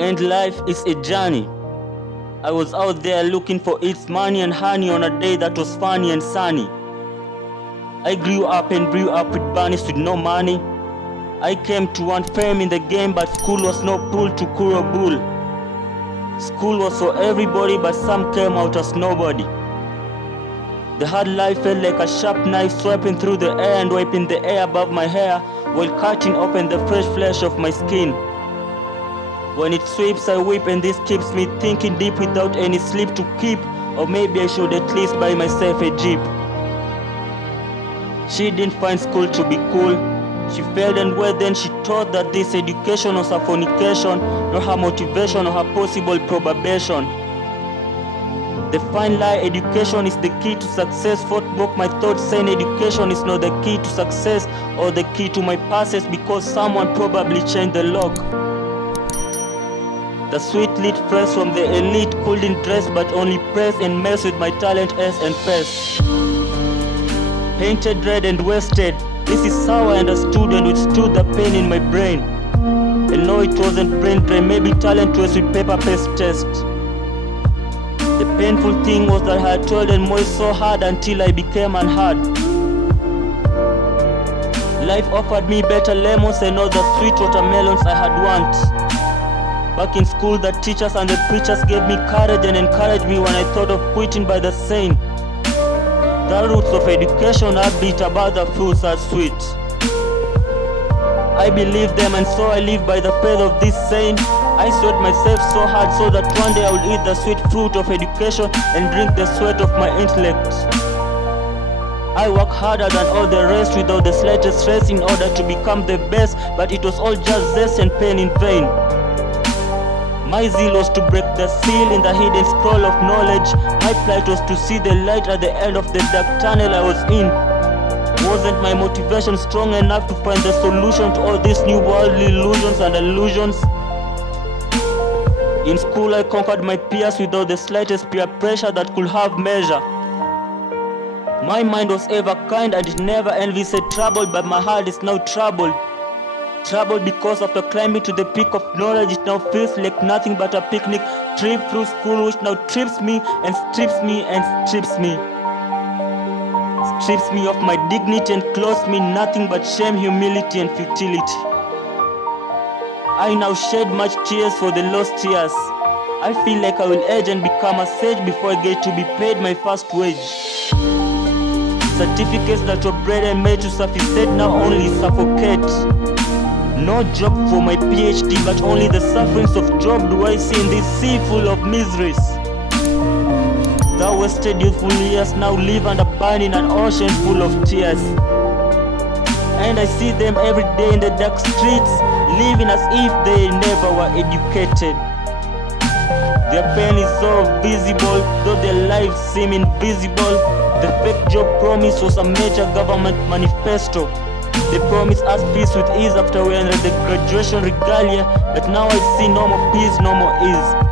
And life is a journey. I was out there looking for its money and honey on a day that was funny and sunny. I grew up and grew up with bunnies with no money. I came to want fame in the game, but school was no pull to Kuro Bull. School was for everybody, but some came out as nobody. The hard life felt like a sharp knife swiping through the air and wiping the air above my hair while cutting open the fresh flesh of my skin. When it sweeps, I weep, and this keeps me thinking deep without any sleep to keep. Or maybe I should at least buy myself a Jeep. She didn't find school to be cool. She failed, and well then she thought that this education was her fornication, not her motivation or her possible probation. The fine lie, education is the key to success, fought broke my thoughts saying education is not the key to success or the key to my passes, because someone probably changed the lock. The sweet lit press from the elite couldn't dress but only press and mess with my talent S and face. Painted red and wasted, this is how I understood and withstood the pain in my brain. And no, it wasn't brain drain, maybe talent was with paper paste test. The painful thing was that I had toiled and moist so hard until I became unheard. Life offered me better lemons and all the sweet watermelons I had want. Back in school, the teachers and the preachers gave me courage and encouraged me when I thought of quitting by the saying, the roots of education are bitter, but the fruits are sweet. I believe them, and so I live by the faith of this saying. I sweat myself so hard so that one day I will eat the sweet fruit of education and drink the sweat of my intellect. I work harder than all the rest without the slightest stress in order to become the best, but it was all just zest and pain in vain. My zeal was to break the seal in the hidden scroll of knowledge. My plight was to see the light at the end of the dark tunnel I was in. Wasn't my motivation strong enough to find the solution to all these new worldly illusions and illusions? In school I conquered my peers without the slightest peer pressure that could have measure. My mind was ever kind and it never envisaged trouble, but my heart is now troubled. Troubled because after climbing to the peak of knowledge, it now feels like nothing but a picnic trip through school, which now trips me and strips me and strips me. Strips me of my dignity and clothes me nothing but shame, humility and futility. I now shed much tears for the lost years. I feel like I will age and become a sage before I get to be paid my first wage. Certificates that were bred and made to sufficate now only suffocate. No job for my PhD, but only the sufferings of Job do I see in this sea full of miseries. The wasted youthful years now live and burn in an ocean full of tears. And I see them every day in the dark streets, living as if they never were educated. Their pain is so visible, though their lives seem invisible. The fake job promise was a major government manifesto. They promised us peace with ease after we ended the graduation regalia, but now I see no more peace, no more ease.